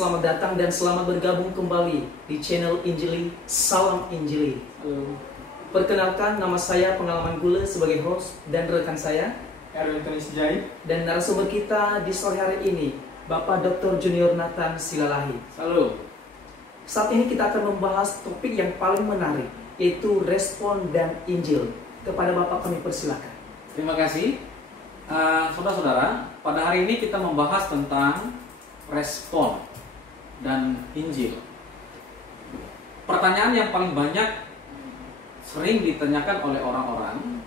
Selamat datang dan selamat bergabung kembali di channel Injili, Salam Injili. Perkenalkan, nama saya Pengalaman Gule sebagai host dan rekan saya Erwin Tunis Jai. Dan narasumber kita di sore hari ini Bapak Dr. Junior Nathan Silalahi. Salam. Saat ini kita akan membahas topik yang paling menarik, yaitu respon dan Injil. Kepada Bapak kami persilakan. Terima kasih. Saudara-saudara, pada hari ini kita membahas tentang respon dan Injil. Pertanyaan yang paling banyak sering ditanyakan oleh orang-orang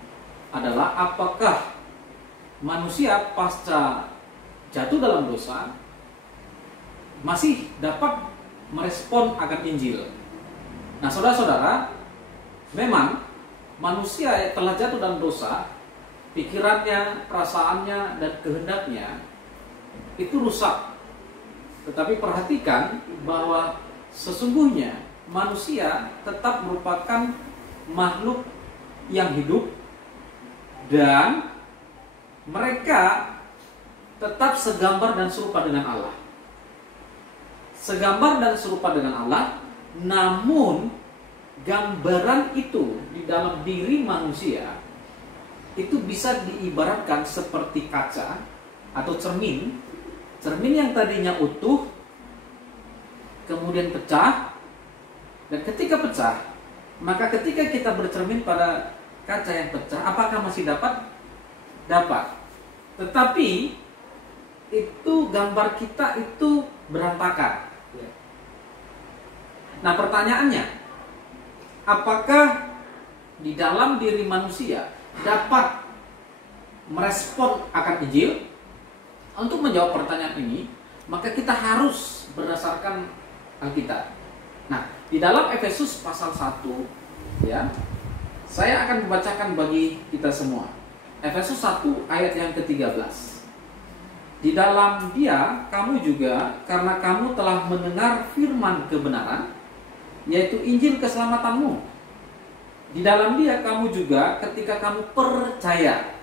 adalah apakah manusia pasca jatuh dalam dosa masih dapat merespon akan Injil. Nah, saudara-saudara, memang manusia yang telah jatuh dalam dosa, pikirannya, perasaannya, dan kehendaknya itu rusak. Tetapi perhatikan bahwa sesungguhnya manusia tetap merupakan makhluk yang hidup dan mereka tetap segambar dan serupa dengan Allah. Segambar dan serupa dengan Allah, namun gambaran itu di dalam diri manusia itu bisa diibaratkan seperti kaca atau cermin. Cermin yang tadinya utuh kemudian pecah, dan ketika pecah, maka ketika kita bercermin pada kaca yang pecah, apakah masih dapat? Dapat. Tetapi itu gambar kita itu berantakan. Nah, pertanyaannya, apakah di dalam diri manusia dapat merespon akan Injil? Untuk menjawab pertanyaan ini, maka kita harus berdasarkan Alkitab. Nah, di dalam Efesus pasal 1, ya, saya akan membacakan bagi kita semua. Efesus 1 ayat yang ke-13. Di dalam Dia kamu juga, karena kamu telah mendengar firman kebenaran, yaitu Injil keselamatanmu. Di dalam Dia kamu juga ketika kamu percaya,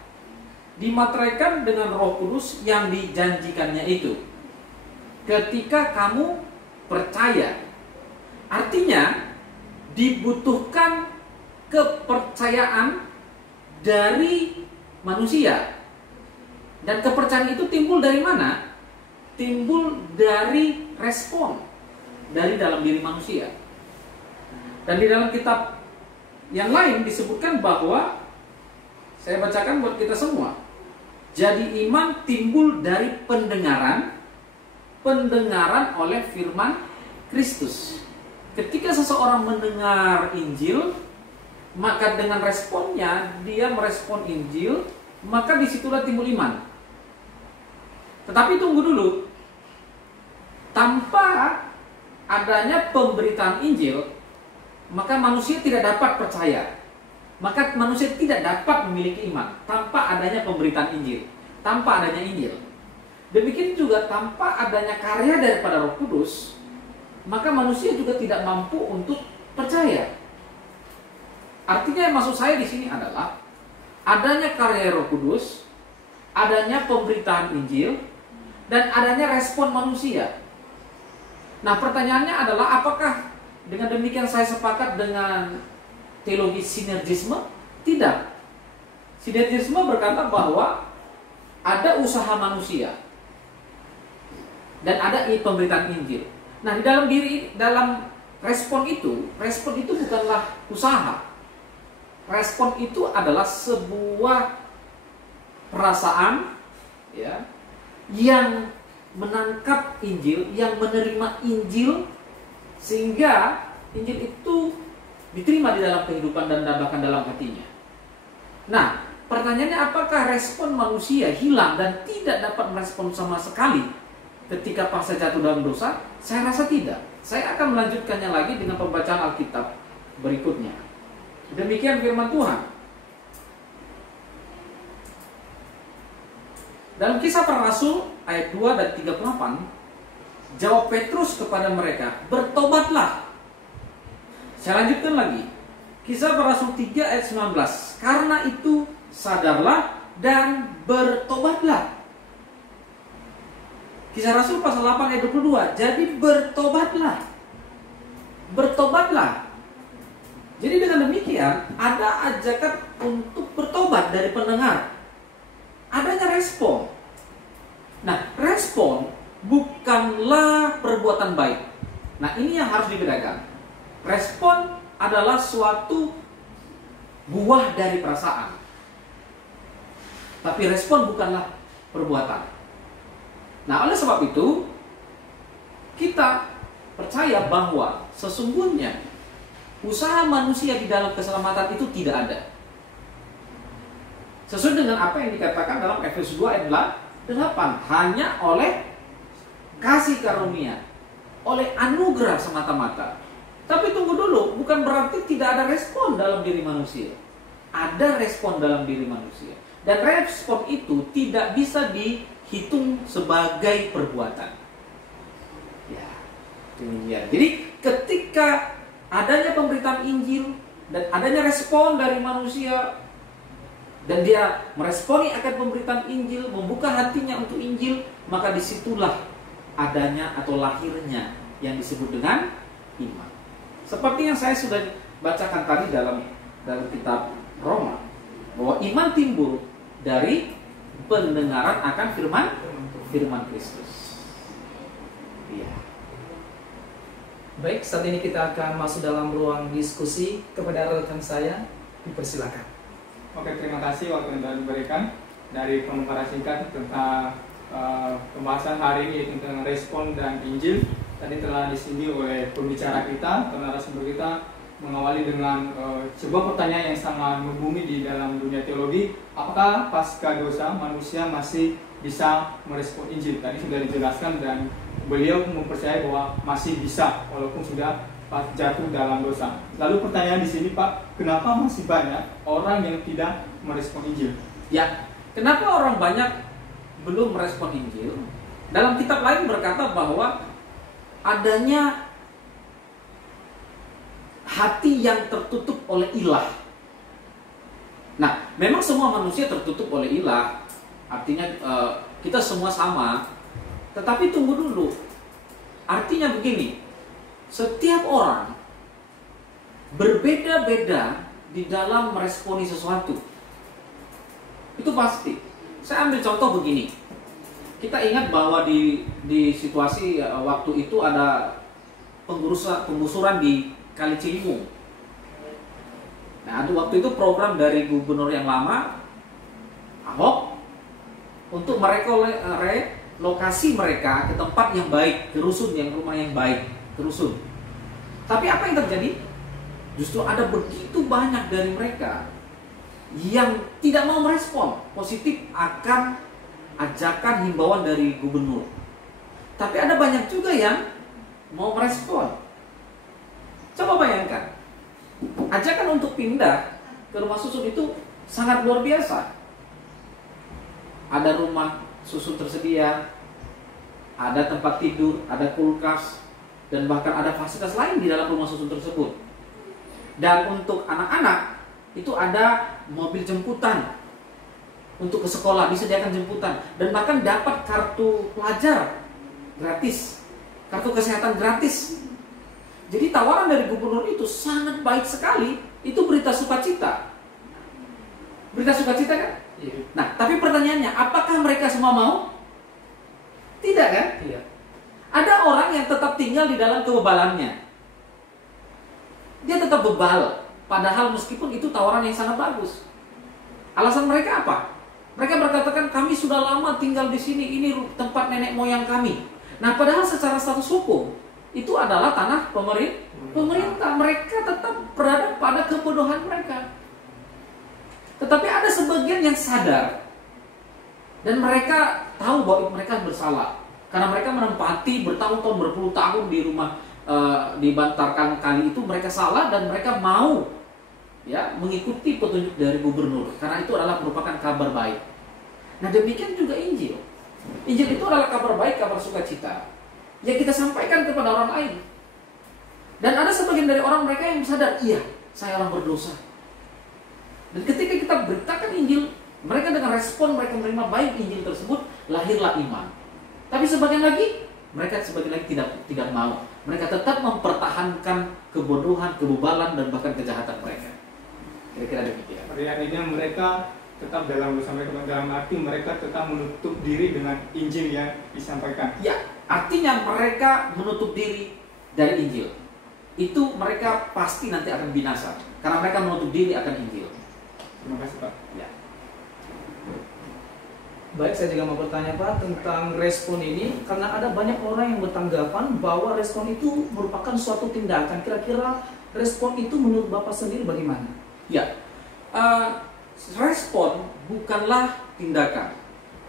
dimateraikan dengan Roh Kudus yang dijanjikannya itu. Ketika kamu percaya, artinya dibutuhkan kepercayaan dari manusia. Dan kepercayaan itu timbul dari mana? Timbul dari respon dari dalam diri manusia. Dan di dalam kitab yang lain disebutkan bahwa, saya bacakan buat kita semua, jadi iman timbul dari pendengaran oleh firman Kristus. Ketika seseorang mendengar Injil, maka dengan responnya dia merespon Injil, maka disitulah timbul iman. Tetapi tunggu dulu, tanpa adanya pemberitaan Injil, maka manusia tidak dapat percaya. Maka manusia tidak dapat memiliki iman tanpa adanya pemberitaan Injil, tanpa adanya Injil. Demikian juga tanpa adanya karya daripada Roh Kudus, maka manusia juga tidak mampu untuk percaya. Artinya yang maksud saya di sini adalah adanya karya Roh Kudus, adanya pemberitaan Injil, dan adanya respon manusia. Nah, pertanyaannya adalah apakah dengan demikian saya sepakat dengan teologi sinergisme? Tidak. Sinergisme berkata bahwa ada usaha manusia dan ada pemberitaan Injil. Nah, di dalam respon itu bukanlah usaha. Respon itu adalah sebuah perasaan, ya, yang menangkap Injil, yang menerima Injil, sehingga Injil itu diterima di dalam kehidupan dan bahkan dalam hatinya. Nah, pertanyaannya, apakah respon manusia hilang dan tidak dapat merespon sama sekali ketika pasca jatuh dalam dosa? Saya rasa tidak. Saya akan melanjutkannya lagi dengan pembacaan Alkitab berikutnya. Demikian firman Tuhan. Dalam Kisah Para Rasul ayat 2 dan 38, jawab Petrus kepada mereka, "Bertobatlah." Saya lanjutkan lagi. Kisah Para Rasul 3 ayat 19. "Karena itu sadarlah dan bertobatlah." Kisah Rasul pasal 8 ayat 22. Jadi bertobatlah. Bertobatlah. Jadi dengan demikian ada ajakan untuk bertobat dari pendengar. Adanya respon. Nah, respon bukanlah perbuatan baik. Nah, ini yang harus dibedakan. Respon adalah suatu buah dari perasaan. Tapi respon bukanlah perbuatan. Nah, oleh sebab itu kita percaya bahwa sesungguhnya usaha manusia di dalam keselamatan itu tidak ada. Sesuai dengan apa yang dikatakan dalam Efesus 2 ayat 8, hanya oleh kasih karunia, oleh anugerah semata-mata. Tapi tunggu dulu, bukan berarti tidak ada respon dalam diri manusia. Ada respon dalam diri manusia. Dan respon itu tidak bisa dihitung sebagai perbuatan. Ya, demikian. Jadi ketika adanya pemberitaan Injil dan adanya respon dari manusia, dan dia meresponi akan pemberitaan Injil, membuka hatinya untuk Injil, maka disitulah adanya atau lahirnya yang disebut dengan iman. Seperti yang saya sudah bacakan tadi dalam kitab Roma, bahwa iman timbul dari pendengaran akan firman Kristus. Iya. Baik, saat ini kita akan masuk dalam ruang diskusi. Kepada rekan saya, dipersilakan. Oke, terima kasih waktu yang telah diberikan dari pemaparan singkat tentang pembahasan hari ini tentang respon dan Injil. Tadi telah disinggung oleh pembicara kita, narasumber kita, mengawali dengan sebuah pertanyaan yang sangat membumi di dalam dunia teologi. Apakah pasca dosa manusia masih bisa merespon Injil? Tadi sudah dijelaskan dan beliau mempercayai bahwa masih bisa walaupun sudah jatuh dalam dosa. Lalu pertanyaan di sini, Pak, kenapa masih banyak orang yang tidak merespon Injil? Ya, kenapa orang banyak belum merespon Injil? Dalam kitab lain berkata bahwa adanya hati yang tertutup oleh ilah. Nah, memang semua manusia tertutup oleh ilah. Artinya kita semua sama. Tetapi tunggu dulu. Artinya begini, setiap orang berbeda-beda di dalam meresponi sesuatu. Itu pasti. Saya ambil contoh begini. Kita ingat bahwa di situasi waktu itu ada penggusuran di Kali Ciliwung. Nah, waktu itu program dari gubernur yang lama, Ahok, untuk relokasi mereka ke tempat yang baik, ke rusun, yang rumah yang baik, ke rusun. Tapi apa yang terjadi? Justru ada begitu banyak dari mereka yang tidak mau merespon positif akan ajakan himbauan dari gubernur. Tapi ada banyak juga yang mau merespon. Coba bayangkan, ajakan untuk pindah ke rumah susun itu sangat luar biasa. Ada rumah susun tersedia, ada tempat tidur, ada kulkas, dan bahkan ada fasilitas lain di dalam rumah susun tersebut. Dan untuk anak-anak, itu ada mobil jemputan untuk ke sekolah, disediakan jemputan. Dan bahkan dapat kartu pelajar gratis, kartu kesehatan gratis. Jadi tawaran dari gubernur itu sangat baik sekali. Itu berita sukacita. Berita sukacita kan? Iya. Nah, tapi pertanyaannya, apakah mereka semua mau? Tidak kan? Iya. Ada orang yang tetap tinggal di dalam kebebalannya. Dia tetap bebal, padahal meskipun itu tawaran yang sangat bagus. Alasan mereka apa? Mereka berkatakan, kami sudah lama tinggal di sini, ini tempat nenek moyang kami. Nah, padahal secara status hukum itu adalah tanah pemerintah. Mereka tetap berada pada kebodohan mereka. Tetapi ada sebagian yang sadar dan mereka tahu bahwa mereka bersalah karena mereka menempati bertahun-tahun, berpuluh tahun di rumah di Bantarkan Kali itu. Mereka salah dan mereka mau mengikuti petunjuk dari gubernur karena itu adalah merupakan kabar baik. Nah, demikian juga Injil. Injil itu adalah kabar baik, kabar sukacita yang kita sampaikan kepada orang lain. Dan ada sebagian dari orang mereka yang sadar, iya, saya orang berdosa. Dan ketika kita beritakan Injil, mereka dengan respon mereka menerima baik Injil tersebut, lahirlah iman. Tapi sebagian lagi tidak mau. Mereka tetap mempertahankan kebodohan, kebebalan, dan bahkan kejahatan mereka. Kira-kira demikian. Artinya mereka tetap dalam dosa mereka, dalam arti mereka tetap menutup diri dengan Injil yang disampaikan. Ya, artinya mereka menutup diri dari Injil. Itu mereka pasti nanti akan binasa karena mereka menutup diri akan Injil. Terima kasih Pak. Ya. Baik, saya juga mau bertanya Pak tentang respon ini, karena ada banyak orang yang bertanggapan bahwa respon itu merupakan suatu tindakan. Kira-kira respon itu menurut Bapak sendiri bagaimana? Ya, respon bukanlah tindakan.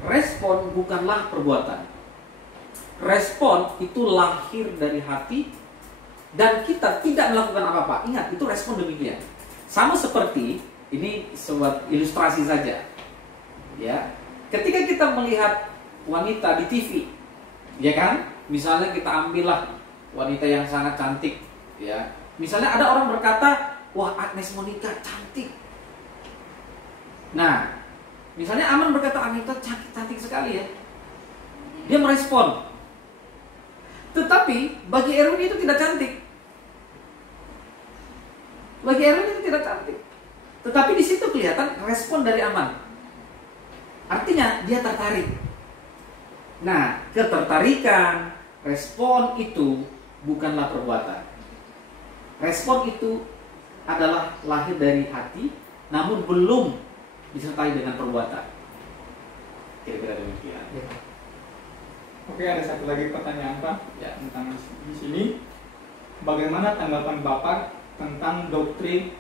Respon bukanlah perbuatan. Respon itu lahir dari hati dan kita tidak melakukan apa-apa. Ingat, itu respon demikian. Sama seperti ini, sebuah ilustrasi saja. Ya. Ketika kita melihat wanita di TV, ya kan? Misalnya kita ambillah wanita yang sangat cantik, ya. Misalnya ada orang berkata, wah Agnes Monica cantik. Nah, misalnya Aman berkata Agnes cantik sekali ya. Dia merespon. Tetapi bagi Erwin itu tidak cantik. Bagi Erwin itu tidak cantik. Tetapi di situ kelihatan respon dari Aman. Artinya dia tertarik. Nah, ketertarikan, respon itu bukanlah perbuatan. Respon itu adalah lahir dari hati, namun belum disertai dengan perbuatan. Kira-kira demikian. Ya. Oke, ada satu lagi pertanyaan Pak Ya. tentang di sini. Bagaimana tanggapan Bapak tentang doktrin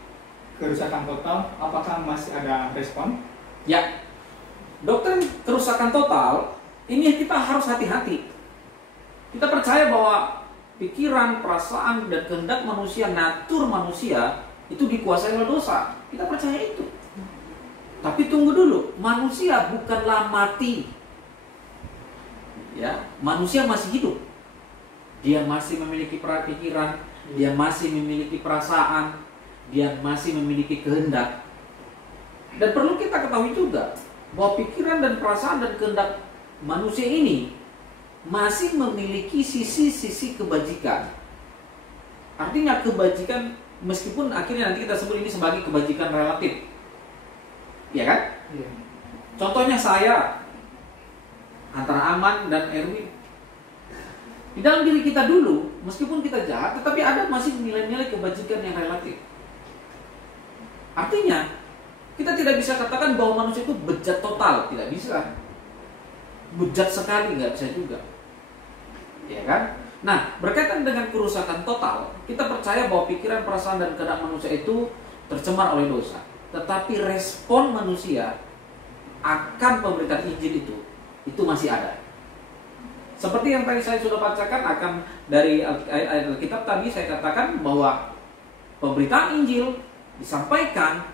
kerusakan total? Apakah masih ada respon? Ya. Doktrin kerusakan total ini kita harus hati-hati. Kita percaya bahwa pikiran, perasaan, dan kehendak manusia, natur manusia itu dikuasai oleh dosa. Kita percaya itu. Tapi tunggu dulu, manusia bukanlah mati. Ya, manusia masih hidup. Dia masih memiliki pikiran, dia masih memiliki perasaan, dia masih memiliki kehendak. Dan perlu kita ketahui juga bahwa pikiran dan perasaan dan kehendak manusia ini masih memiliki sisi-sisi kebajikan. Artinya kebajikan, meskipun akhirnya nanti kita sebut ini sebagai kebajikan relatif. Ya kan? Ya. Contohnya saya, antara Aman dan Erwin. Di dalam diri kita dulu, meskipun kita jahat, tetapi ada masih nilai-nilai kebajikan yang relatif. Artinya, kita tidak bisa katakan bahwa manusia itu bejat total, tidak bisa. Bejat sekali, nggak bisa juga. Ya kan? Nah, berkaitan dengan kerusakan total, kita percaya bahwa pikiran, perasaan, dan kehendak manusia itu tercemar oleh dosa. Tetapi respon manusia akan pemberitaan Injil itu masih ada. Seperti yang tadi saya sudah bacakan akan dari ayat Alkitab tadi, saya katakan bahwa pemberitaan Injil disampaikan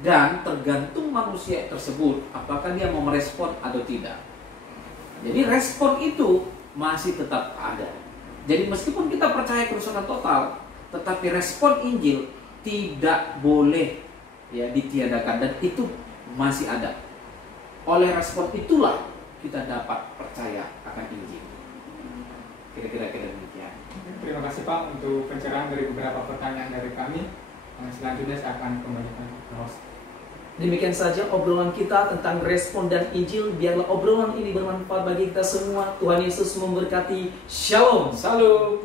dan tergantung manusia tersebut apakah dia mau merespon atau tidak. Jadi respon itu masih tetap ada. Jadi meskipun kita percaya kerusakan total, tetapi respon Injil tidak boleh ya ditiadakan dan itu masih ada. Oleh respon itulah kita dapat percaya akan Injil. Kira-kira demikian. Terima kasih Pak untuk pencerahan dari beberapa pertanyaan dari kami. Selanjutnya saya akan kembalikan ke host. Demikian saja obrolan kita tentang respon dan Injil. Biarlah obrolan ini bermanfaat bagi kita semua. Tuhan Yesus memberkati. Shalom. Salam.